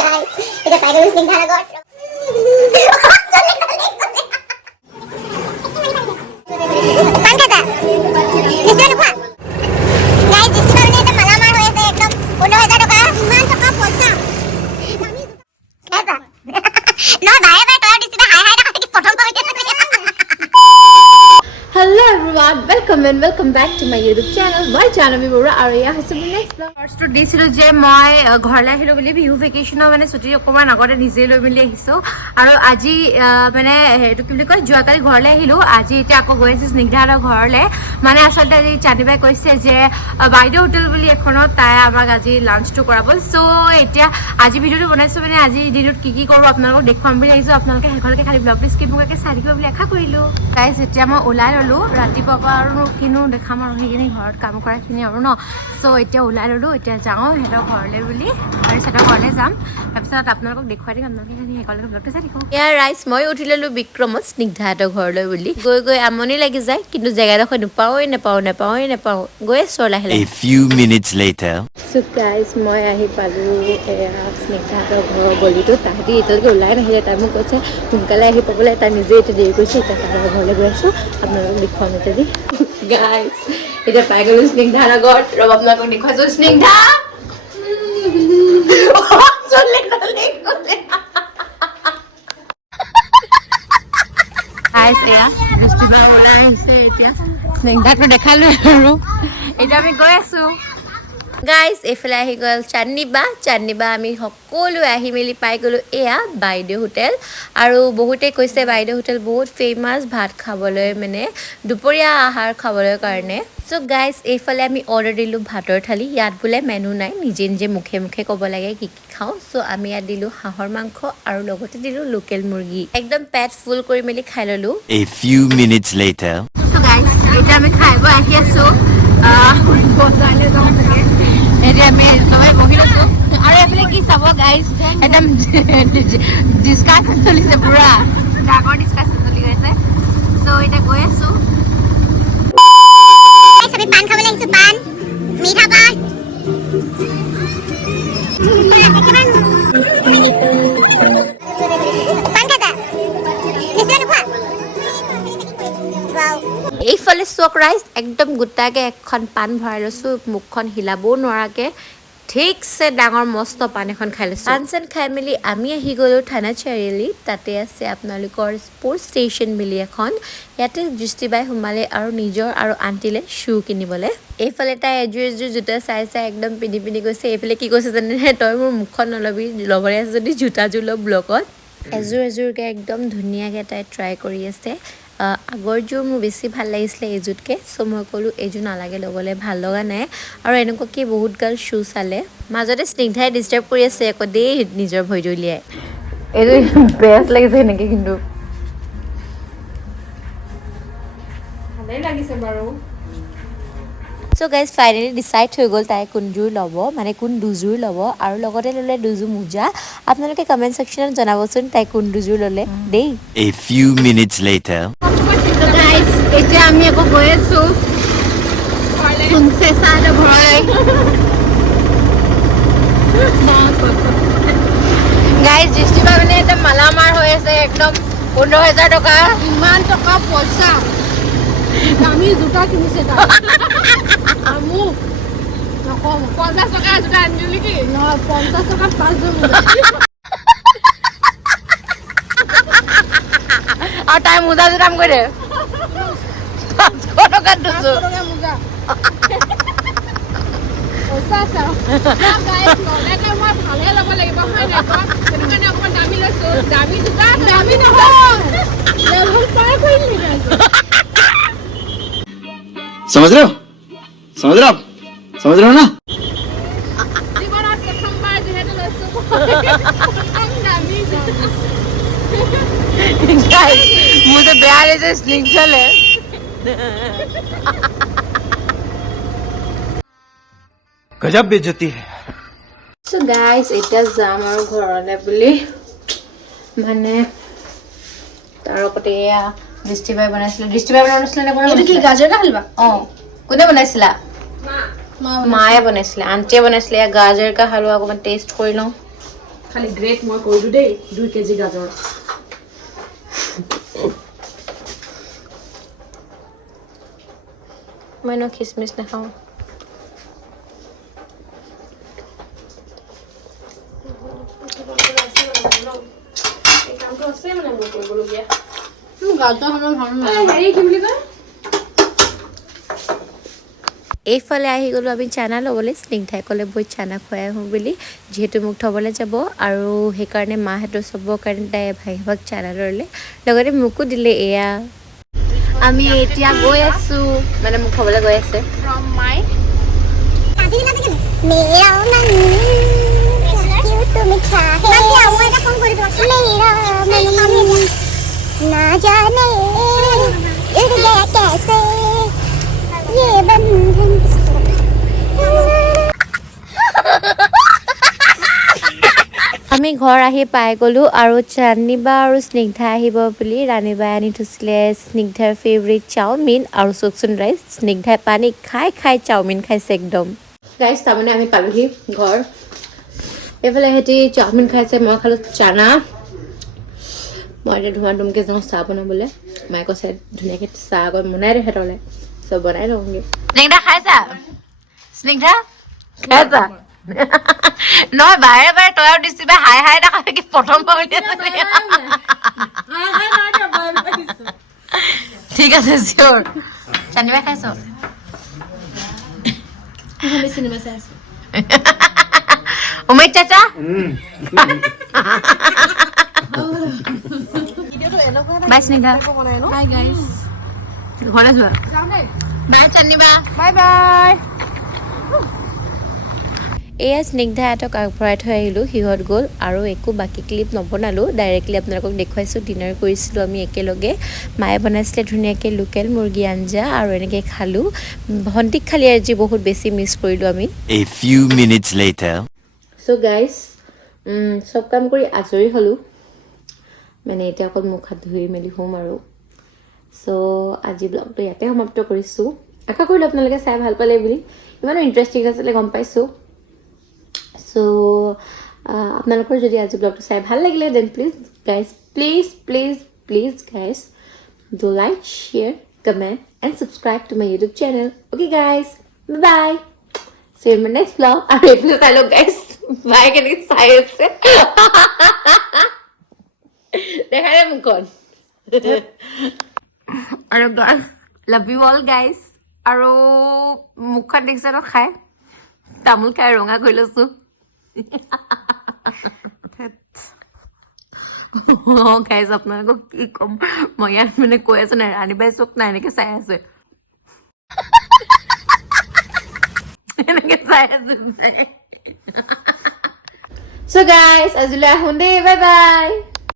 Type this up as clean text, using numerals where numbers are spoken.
guys, kita pakai listing dah agak. Pan kata? Listing apa? Guys, listing ni itu malam hari itu ekdom 15,000 taka. Iman taka poisa. Kata? No, dah ya, kalau di sini high dah kasi potong potong. Hello everyone, welcome back to my YouTube channel. My channel is Arya Hassan. Next vlog. First to day silo je moi ঘৰলৈ আহিলো বুলি বিহু ভেকেশনৰ মানে ছুটি অকমান আগতে নিজে লৈ মিলি আহিছো আৰু আজি মানে হেতু কি বুলি কয় যোৱাকালি ঘৰলৈ আহিলো আজি এতিয়া আকৌ গৈ আছো স্নিগ্ধাৰ ঘৰলৈ মানে আচলতে আজি চানিবাই কৈছে যে বাইদেউ হোটেল বুলি এখনত তাই আমাক আজি লাঞ্চটো কৰাব সো এতিয়া আজি ভিডিওটো বনাইছো মানে আজি দিনত কি কৰো আপোনালোকক দেখুৱাম বুলি আহিছো আপোনালোকে হেখলকে খালি ব্লগ স্কিপ নকৰাকৈ চাই থাকিব বুলি আশা কৰিলো গাইস এতিয়া মই ওলাই ললো ৰাতিপুৱা আৰু কিনো দেখাম আৰু সেইখিনি ঘৰত কাম কৰাখিনি আৰু ন সো এতিয়া ওলাই ললো এতিয়া যাওঁ হেতৰ ঘৰলৈ বুলি আৰু সেতৰ ঘৰলৈ যাম তাৰপিছত আপোনালোকক দেখুৱাই দিম আপোনালোকে হেকলকে ব্লগটো চাই থাকিব ইয়াৰ ৰাইস মই উঠি ললো বিক্ৰমত স্নিগ্ধাহঁতৰ ঘৰলৈ বুলি গৈ আমনি লাগি যায় কিন্তু জেগাডোখৰ নাপাওঁ গৈ লাহে A few minutes later. So guys, মই আহি পালো স্নিগ্ধাহঁতৰ ঘৰৰ গলিটো তাহাঁতি এতিয়ালৈকে ওলাই নাহিলে তাই মোক কৈছে সোনকালে আহি পাবলৈ তাই নিজে এতিয়া দেৰি কৰিছে এতিয়া তাহাঁতৰ ঘৰলৈ গৈ আছোঁ আপোনালোকক দেখুৱাম এতিয়া দি গাইজ এতিয়া পাই গ'লো স্নিগ্ধাৰ ঘৰত ৰ'ব আপোনালোকক দেখুৱাইছোঁ স্নিগ্ধা এয়া বৃষ্টিবাৰ ওলাই আহিছে এতিয়া স্নিগ্ধাকটো দেখালো আৰু এতিয়া আমি গৈ আছোঁ গাইজ এইফালে আহি গ'ল চান্নিবা আমি সকলোৱে আহি মেলি পাই গ'লোঁ এয়া বাইদেউ হোটেল আৰু বহুতে কৈছে বাইদেউ হোটেল বহুত ফেমাছ ভাত খাবলৈ মানে দুপৰীয়া আহাৰ খাবলৈ কাৰণে চ' গাইজ এইফালে আমি অৰ্ডাৰ দিলোঁ ভাতৰ থালি ইয়াত বোলে মেনু নাই নিজে মুখে ক'ব লাগে কি খাওঁ চ' আমি ইয়াত দিলোঁ হাঁহৰ মাংস আৰু লগতে দিলোঁ লোকেল মুৰ্গী একদম পেট ফুল কৰি মেলি খাই ল'লোঁ A few minutes later. So' guys এতিয়া আমি খাই বৈ আহি আছোঁ বজাৰলৈ যাওঁ চাগে এতিয়া আমি সবাই বহি লৈছোঁ আৰু এইফালে কি চাব গাইজ একদম ডিছকাশ্যন চলিছে পুৰা ডাঙৰ ডিছকাশ্যন চলি গৈছে চ' এতিয়া গৈ আছোঁ Sabi pan kami lang sa pan. Mita pa. Pan kata? Listing apa? Wow. এইফালে চক ৰাইজ একদম গোটাকে এখন পাণ ভৰাই লৈছোঁ মুখখন হিলাবও নোৱাৰাকে ঠিকছে ডাঙৰ মস্ত পাণ এখন খাই লৈছোঁ পাণ চান খাই মেলি আমি আহি গ'লোঁ থানা চাৰিআলি তাতে আছে আপোনালোকৰ স্পৰ্টছ ষ্টেচন বুলি এখন ইয়াতে দৃষ্টিবাই সোমালে আৰু নিজৰ আৰু আণ্টিলে শ্বু কিনিবলৈ এইফালে তাই এযোৰ জোতা চাই একদম পিন্ধি গৈছে এইফালে কি কৈছে জানেনে তই মোৰ মুখখন নল'বি ল'বলৈ আছে যদি জোতাযোৰ ল ব্লকত এযোৰকৈ একদম ধুনীয়াকৈ তাই ট্ৰাই কৰি আছে আগৰযোৰ মোৰ বেছি ভাল লাগিছিলে এইযোৰতকৈ চ' মই ক'লোঁ এইযোৰ নালাগে ল'বলৈ ভাল লগা নাই আৰু এনেকুৱাকৈ বহুত গাল শ্বু চালে মাজতে স্নিগ্ধাই ডিষ্টাৰ্ব কৰি আছে আকৌ দেই নিজৰ ভৰিটো উলিয়াই এইযোৰ বেষ্ট লাগিছে সেনেকৈ কিন্তু ভালেই লাগিছে বাৰু চ' গাইজ ফাইনেলি ডিচাইড হৈ গ'ল তাই কোনযোৰ ল'ব মানে কোন দুযোৰ ল'ব আৰু লগতে ল'লে দুযোৰ মোজা আপোনালোকে কমেণ্ট ছেকশ্যনত জনাবচোন তাই কোন দুযোৰ ল'লে দেই A few minutes later. So' guys এতিয়া আমি আকৌ গৈ আছোঁ চেঁচাহঁতৰ ঘৰলৈ গাইজ দৃষ্টিবাৰ মানে একদম মালামাৰ হৈ আছে একদম 15,000 টকা ইমান টকা পইচা দামী জোতা কিনিছে তাই মোক নকওঁ 50 টকা জোতা আনিলোঁ নেকি নহয় 50 টকাত 5যোৰ মোজা আৰু তাই মোজাযোৰ দাম কৰি দে 500 টকাত দুযোৰ মোজা পইচা আছে মই ভালে ল'ব লাগিব হয় নাই সেইটো কাৰণে অকণমান দামী লৈছোঁ দামী জোতা দামী নহয় লেভেল পাৰ কৰিলি समझ रहे हो ना জীৱনত প্ৰথমবাৰ যিহেতু লৈছোঁ মোৰ যে বেয়া লাগিছে স্লিং চলে गजब बेइज्जती है চ' গাইজ এতিয়া যাম আৰু ঘৰলৈ বুলি মানে তাৰ লগতে এয়া দৃষ্টিবাই বনাইছিলে নে কোনে কি গাজৰ কা হালৱা অঁ কোনে বনাইছিলা মায়ে বনাইছিলে আণ্টিয়ে বনাইছিলে গাজৰ কা হালৱা অকণমান টেষ্ট কৰি লওঁ খালি গ্ৰেট মই কৰিলোঁ দেই 2 কেজি গাজৰ মই ন খিচমিচ নাখাওঁ এইফালে আহি গ'লোঁ আমি চানা ল'বলৈ স্নিগ্ধাই ক'লে বৈ চানা খুৱাই আহোঁ বুলি যিহেতু মোক থ'বলৈ যাব আৰু সেইকাৰণে মাহঁতৰ চবৰ কাৰণে তাই ভাগ চানা ল'লে লগতে মোকো দিলে এয়া আমি এতিয়া গৈ আছোঁ মানে মোক থ'বলৈ গৈ আছে मेरा मन क्यों तुम चाहे मेरा मन ना जाने उड़ गया कैसे ये बंधन আমি ঘৰ আহি পাই গ'লোঁ আৰু ৰাণীবা আৰু স্নিগ্ধা আহিব বুলি ৰাণীবাই আনি থৈছিলে স্নিগ্ধাৰ ফেভৰেট চাওমিন আৰু চকচোন ৰাইচ স্নিগ্ধাই পানী খাই খাই চাওমিন খাইছে একদম গাইজ তাৰমানে আমি পালোহি ঘৰ এইফালে সিহঁতি চাওমিন খাইছে মই খালোঁ চানা মই এতিয়া ধুমা ধুমকৈ যাওঁ চাহ বনাবলৈ মায়ে কৈছে ধুনীয়াকৈ চাহ অকণ বনাই দে সিহঁতলৈ চব বনাই লওঁগৈ স্নিগ্ধা খাইছা স্নিগ্ধা খাইছা নহয় বাৰে বাৰে তই আৰু দিছিবা হাই হাই দেখা কি প্ৰথম ঠিক আছে চিয়'ৰ চানিবা খাইছ চিনেমা চাই আছো উমেশ চাচা বাই স্নিগ্ধা বাই গাইজ ঘৰলৈ যোৱা বাই চানিবা বাই বাই এয়া স্নিগ্ধা এটাক আগবঢ়াই থৈ আহিলোঁ সিহঁত গ'ল আৰু একো বাকী ক্লিপ নবনালোঁ ডাইৰেক্টলি আপোনালোকক দেখুৱাইছোঁ ডিনাৰ কৰিছিলোঁ আমি একেলগে মায়ে বনাইছিলে ধুনীয়াকৈ লোকেল মুৰ্গী আঞ্জা আৰু এনেকৈ খালোঁ ভণ্টিক খালি আজি বহুত বেছি মিছ কৰিলোঁ আমি A few minutes later. So' guys চব কাম কৰি আজৰি হ'লোঁ মানে এতিয়া অকল মুখ হাত ধুই মেলি শুম আৰু চ' আজি ব্লগটো ইয়াতে সমাপ্ত কৰিছোঁ আশা কৰিলোঁ আপোনালোকে চাই ভাল পালে বুলি ইমানো ইণ্টাৰেষ্টিং আছিলে গম পাইছোঁ চ' আপোনালোকৰ যদি আজি ব্লগটো চাই ভাল লাগিলে দেন please guys do like share comment and subscribe to my YouTube channel okay guys bye See you in my next vlog. আৰু এইফালে চাই লওক গাইজ বাই কেনেকৈ চাই আছে দেখাই দে মুখখন আৰু guys love you all guys আৰু মুখখন দেখিছে ন খাই তামোল খাই ৰঙা কৰি লৈছোঁ গাইজ আপোনালোকক কি ক'ম মই ইয়াত মানে কৈ আছোঁ নাই ৰাণীবাই চক নাই এনেকৈ চাই আছে এনেকৈ চাই আছোঁ চ' গাইজ আজিলৈ আহোঁ দেই বাই বাই